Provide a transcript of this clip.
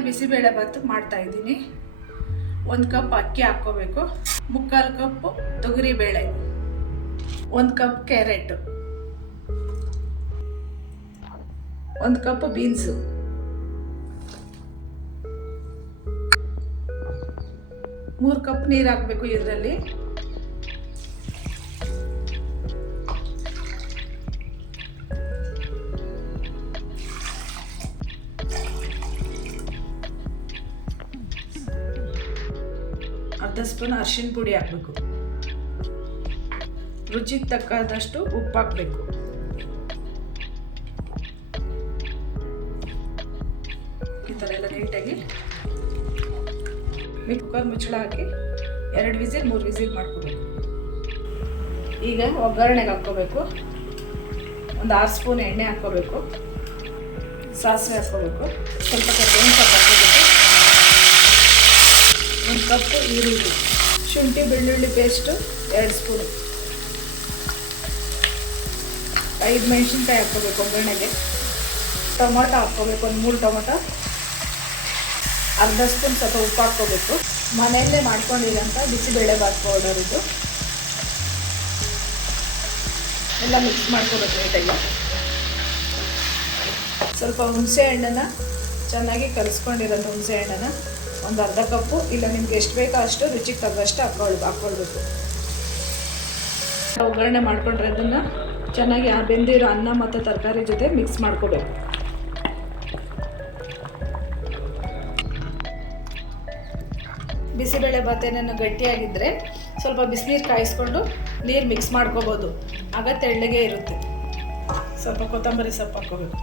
ಬಿಸಿಬೇಳೆ ಭಾತ್ ಮಾಡ್ತಾ ಇದ್ದೀನಿ. ಒಂದು ಕಪ್ ಅಕ್ಕಿ ಹಾಕ್ಕೋಬೇಕು. ಮುಕ್ಕಾಲು ಕಪ್ಪು ತೊಗರಿಬೇಳೆ. ಒಂದು ಕಪ್ ಕ್ಯಾರೆಟು. ಒಂದು ಕಪ್ ಬೀನ್ಸು. ಮೂರು ಕಪ್ ನೀರು ಹಾಕಬೇಕು ಇದರಲ್ಲಿ. ಅರ್ಧ ಸ್ಪೂನ್ ಅರಿಶಿನ ಪುಡಿ ಹಾಕಬೇಕು. ರುಚಿಗೆ ತಕ್ಕಾದಷ್ಟು ಉಪ್ಪು ಹಾಕಬೇಕು. ಈ ಥರ ಎಲ್ಲ ನೀಟಾಗಿ ಕುಕ್ಕರ್ ಮುಚ್ಚಳ ಹಾಕಿ ಎರಡು ವಿಸಿಲ್, ಮೂರು ವಿಸಿಲ್ ಮಾಡ್ಕೋಬೇಕು. ಈಗ ಒಗ್ಗರಣೆಗೆ ಹಾಕ್ಕೋಬೇಕು. ಒಂದು ಆರು ಸ್ಪೂನ್ ಎಣ್ಣೆ ಹಾಕ್ಕೋಬೇಕು. ಸಾಸಿವೆ ಹಾಕ್ಕೋಬೇಕು. ಸ್ವಲ್ಪ ಕರ್ಬೇವಿನ ಈರುಳ್ಳಿ ಶುಂಠಿ, ಬೆಳ್ಳುಳ್ಳಿ ಪೇಸ್ಟು ಎರಡು ಸ್ಪೂನು ಐದು ಮೆಣಸಿನ್ಕಾಯಿ ಹಾಕ್ಕೋಬೇಕು ಒಗ್ಗರಣೆಗೆ. ಟೊಮೊಟೊ ಹಾಕ್ಕೋಬೇಕು, ಒಂದು ಮೂರು ಟೊಮೊಟೊ. ಅರ್ಧ ಸ್ಪೂನ್ ಸ್ವಲ್ಪ ಉಪ್ಪು ಹಾಕ್ಕೋಬೇಕು. ಮನೆಯಲ್ಲೇ ಮಾಡ್ಕೊಂಡಿರೋಂಥ ಬಿಸಿಬೇಳೆ ಬಾತ್ ಪೌಡರ್ ಇದು. ಎಲ್ಲ ಮಿಕ್ಸ್ ಮಾಡ್ಕೋಬೇಕು ನೀಟಾಗಿ. ಸ್ವಲ್ಪ ಹುಣಸೆ ಹಣ್ಣನ್ನು ಚೆನ್ನಾಗಿ ಕಲಿಸ್ಕೊಂಡಿರೋದು ಹುಣಸೆ ಹಣ್ಣನ್ನು. ಒಂದು ಅರ್ಧ ಕಪ್ಪು, ಇಲ್ಲ ನಿಮ್ಗೆ ಎಷ್ಟು ಬೇಕೋ ಅಷ್ಟು ರುಚಿಗೆ ತಗ್ಗಷ್ಟು ಹಾಕೊಳ್ ಹಾಕ್ಕೊಳ್ಬೇಕು. ಒಗ್ಗರಣೆ ಮಾಡಿಕೊಂಡ್ರೆ ಅದನ್ನು ಚೆನ್ನಾಗಿ ಆ ಬೆಂದಿರೋ ಅನ್ನ ಮತ್ತು ತರಕಾರಿ ಜೊತೆ ಮಿಕ್ಸ್ ಮಾಡ್ಕೋಬೇಕು. ಬಿಸಿಬೇಳೆ ಭಾತ್ ಏನೇನು ಗಟ್ಟಿಯಾಗಿದ್ದರೆ ಸ್ವಲ್ಪ ಬಿಸಿನೀರು ಕಾಯಿಸ್ಕೊಂಡು ನೀರು ಮಿಕ್ಸ್ ಮಾಡ್ಕೋಬೋದು. ಆಗ ತೆಳ್ಳಗೆ ಇರುತ್ತೆ. ಸ್ವಲ್ಪ ಕೊತ್ತಂಬರಿ ಸೊಪ್ಪು ಹಾಕ್ಕೋಬೇಕು.